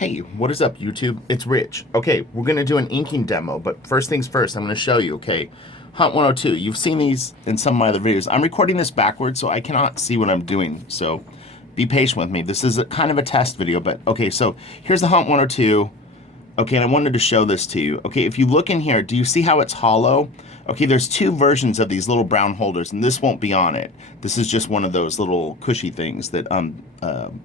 Hey, what is up, YouTube? It's Rich. Okay, we're going to do an inking demo, but first things first, I'm going to show you, okay? Hunt 102. You've seen these in some of my other videos. I'm recording this backwards, so I cannot see what I'm doing, so be patient with me. This is kind of a test video, but okay, so here's the Hunt 102. Okay, and I wanted to show this to you. Okay, if you look in here, do you see how it's hollow? Okay, there's two versions of these little brown holders, and this won't be on it. This is just one of those little cushy things that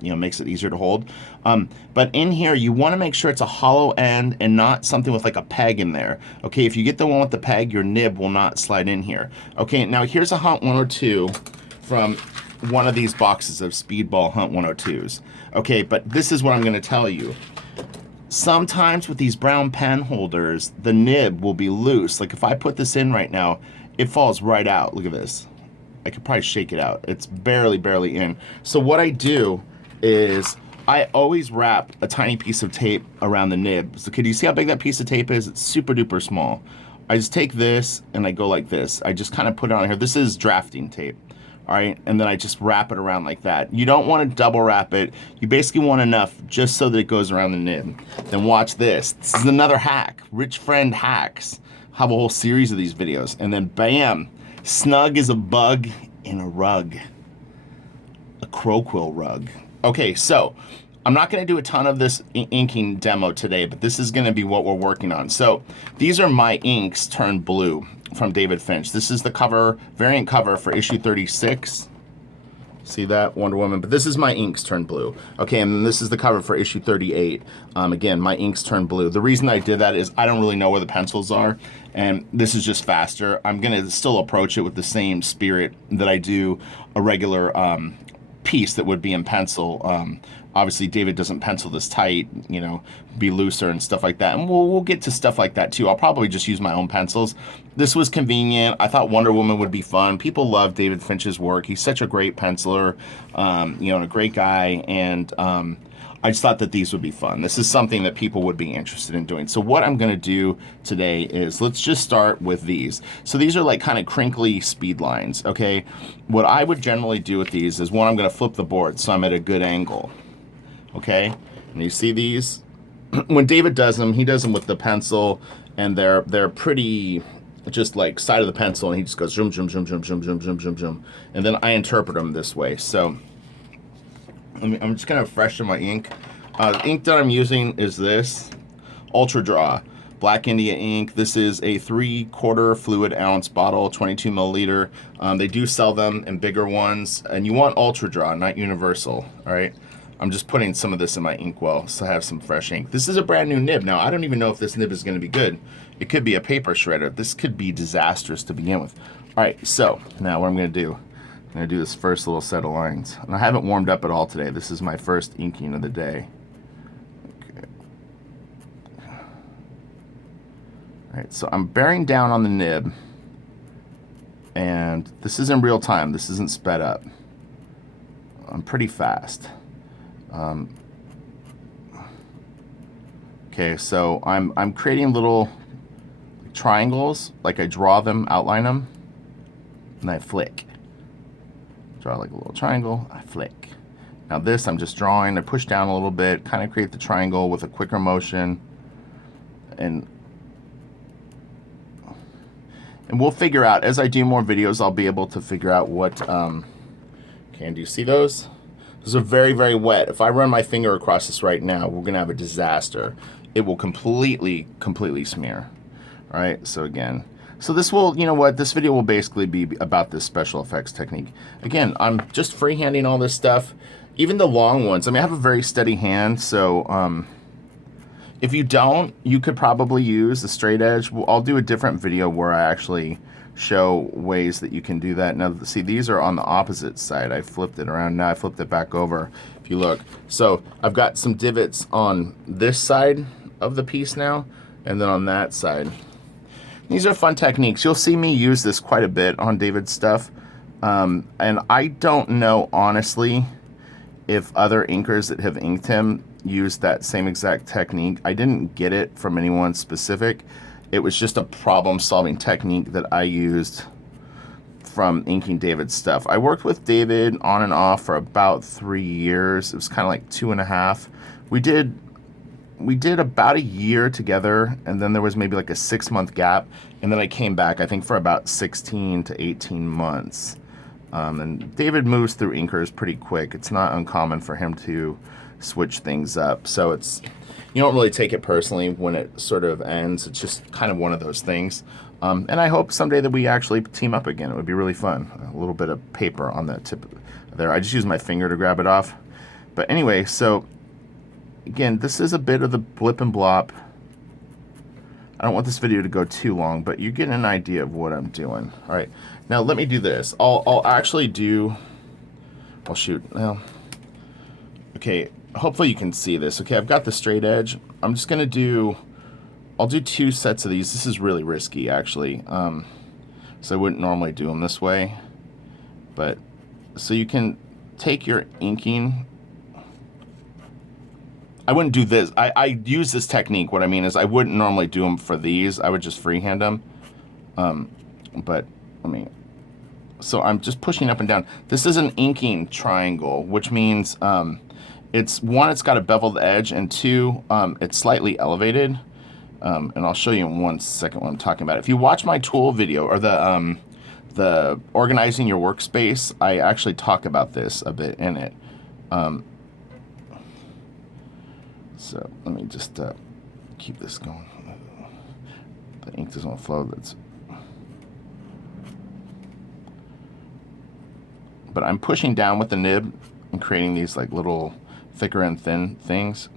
makes it easier to hold. But in here, you want to make sure it's a hollow end and not something with like a peg in there. Okay, if you get the one with the peg, your nib will not slide in here. Okay, now here's a Hunt 102 from one of these boxes of Speedball Hunt 102s. Okay, but this is what I'm going to tell you. Sometimes with these brown pen holders, the nib will be loose. Like if I put this in right now, it falls right out. Look at this. I could probably shake it out. It's barely in. So what I do is I always wrap a tiny piece of tape around the nib. So can you see how big that piece of tape is? It's super duper small. I just take this and I go like this. I just kind of put it on here. This is drafting tape. All right, and then I just wrap it around like that. You don't want to double wrap it. You basically want enough just so that it goes around the nib. Then watch this. This is another hack. Rich Friend Hacks. I have a whole series of these videos. And then bam, snug as a bug in a rug. A crow quill rug. Okay, so I'm not going to do a ton of this inking demo today, but this is going to be what we're working on. So these are my inks turned blue from David Finch. This is the cover, variant cover for issue 36. See that? Wonder Woman. But this is my inks turned blue. Okay, and then this is the cover for issue 38. Again, my inks turned blue. The reason I did that is I don't really know where the pencils are, and this is just faster. I'm going to still approach it with the same spirit that I do a regular piece that would be in pencil. Obviously, David doesn't pencil this tight, you know, be looser and stuff like that. And we'll get to stuff like that too. I'll probably just use my own pencils. This was convenient. I thought Wonder Woman would be fun. People love David Finch's work. He's such a great penciler, and a great guy. And I just thought that these would be fun. This is something that people would be interested in doing. So what I'm going to do today is let's just start with these. So these are like kind of crinkly speed lines, okay? What I would generally do with these is, one, I'm going to flip the board so I'm at a good angle. Okay, and you see these? When David does them, he does them with the pencil, and they're pretty just like side of the pencil, and he just goes zoom, zoom, zoom, zoom, zoom, zoom, zoom, zoom, zoom. And then I interpret them this way. So I'm just gonna freshen my ink. The ink that I'm using is this Ultra Draw Black India ink. This is a 3/4 fluid ounce bottle, 22 milliliter. They do sell them in bigger ones, and you want Ultra Draw, not Universal. All right. I'm just putting some of this in my inkwell so I have some fresh ink. This is a brand new nib. Now, I don't even know if this nib is going to be good. It could be a paper shredder. This could be disastrous to begin with. All right, so now what I'm going to do, I'm going to do this first little set of lines. And I haven't warmed up at all today. This is my first inking of the day. Okay. All right, so I'm bearing down on the nib. And this is in real time. This isn't sped up. I'm pretty fast. Okay, so I'm creating little triangles, like I draw them, outline them, and I flick. Draw like a little triangle, I flick. Now this I'm just drawing, I push down a little bit, kind of create the triangle with a quicker motion, and we'll figure out, as I do more videos, I'll be able to figure out what, okay, do you see those? Those are very, very wet. If I run my finger across this right now, we're gonna have a disaster. It will completely smear. All right, so again, so this will, you know what, this video will basically be about this special effects technique. Again, I'm just freehanding all this stuff, even the long ones. I mean, I have a very steady hand, so if you don't, you could probably use the straight edge. I'll do a different video where I actually show ways that you can do that. Now, see, these are on the opposite side. I flipped it around. Now I flipped it back over, if you look. So I've got some divots on this side of the piece now, and then on that side. These are fun techniques. You'll see me use this quite a bit on David's stuff. And I don't know, honestly, if other inkers that have inked him use that same exact technique. I didn't get it from anyone specific. It was just a problem-solving technique that I used from inking David's stuff. I worked with David on and off for about 3 years. It was kind of like 2.5. We did we did about a year together, and then there was maybe like a 6-month gap, and then I came back, I think, for about 16 to 18 months. And David moves through inkers pretty quick. It's not uncommon for him to switch things up. So it's, you don't really take it personally when it sort of ends. It's just kind of one of those things. And I hope someday that we actually team up again. It would be really fun. A little bit of paper on that tip there. I just use my finger to grab it off. But anyway, so again, this is a bit of the blip and blop. I don't want this video to go too long, but you're getting an idea of what I'm doing. All right, now let me do this. I'll actually do, oh shoot, well, okay, hopefully you can see this. Okay, I've got the straight edge. I'm just gonna do, I'll do 2 sets of these. This is really risky, actually. So I wouldn't normally do them this way. But, so you can take your inking. I wouldn't do this. I use this technique. What I mean is I wouldn't normally do them for these. I would just freehand them. But, I mean, so I'm just pushing up and down. This is an inking triangle, which means it's, 1, it's got a beveled edge, and 2, it's slightly elevated. And I'll show you in 1 second what I'm talking about. If you watch my tool video, or the organizing your workspace, I actually talk about this a bit in it. So let me just keep this going. The ink doesn't want to flow. But I'm pushing down with the nib and creating these like little thicker and thin things.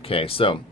Okay, so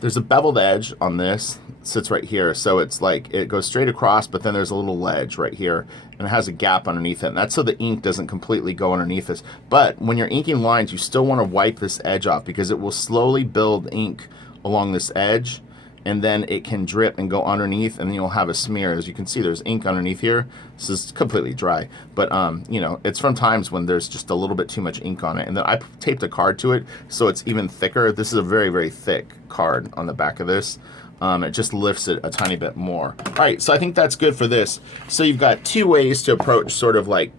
there's a beveled edge on this. It sits right here, so it's like it goes straight across, but then there's a little ledge right here, and it has a gap underneath it, and that's so the ink doesn't completely go underneath this. But when you're inking lines, you still want to wipe this edge off, because it will slowly build ink along this edge, and then it can drip and go underneath, and then you'll have a smear. As you can see, there's ink underneath here. This is completely dry, but you know, it's from times when there's just a little bit too much ink on it. And then I taped a card to it, so it's even thicker. This is a very, very thick card on the back of this. It just lifts it a tiny bit more. All right, so I think that's good for this. So you've got 2 ways to approach sort of like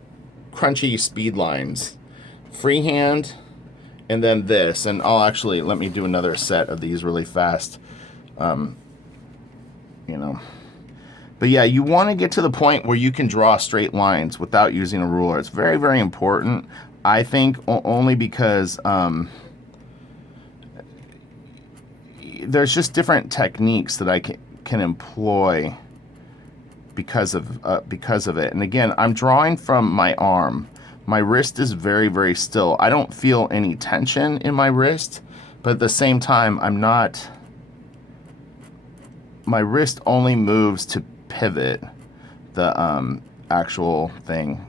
crunchy speed lines. Freehand, and then this. And I'll actually, let me do another set of these really fast. You know, but yeah, you want to get to the point where you can draw straight lines without using a ruler. It's very, very important, I think, only because there's just different techniques that I can employ because of it. And again, I'm drawing from my arm. My wrist is very, very still. I don't feel any tension in my wrist, but at the same time, I'm not. My wrist only moves to pivot the actual thing.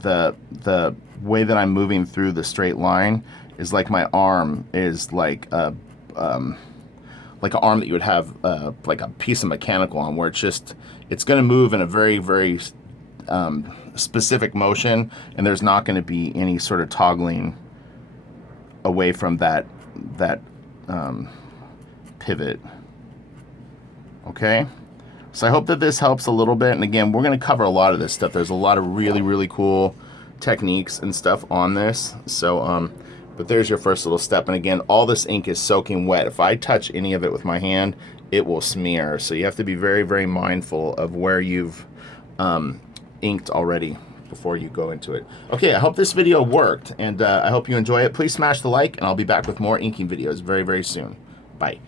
The way that I'm moving through the straight line is like my arm is like an arm that you would have like a piece of mechanical on, where it's going to move in a very, very specific motion, and there's not going to be any sort of toggling away from that pivot. Okay, so I hope that this helps a little bit. And again, we're going to cover a lot of this stuff. There's a lot of really, really cool techniques and stuff on this. So but there's your first little step. And again, all this ink is soaking wet. If I touch any of it with my hand, it will smear. So you have to be very, very mindful of where you've inked already before you go into it. Okay, I hope this video worked, and I hope you enjoy it. Please smash the like, and I'll be back with more inking videos very, very soon. Bye.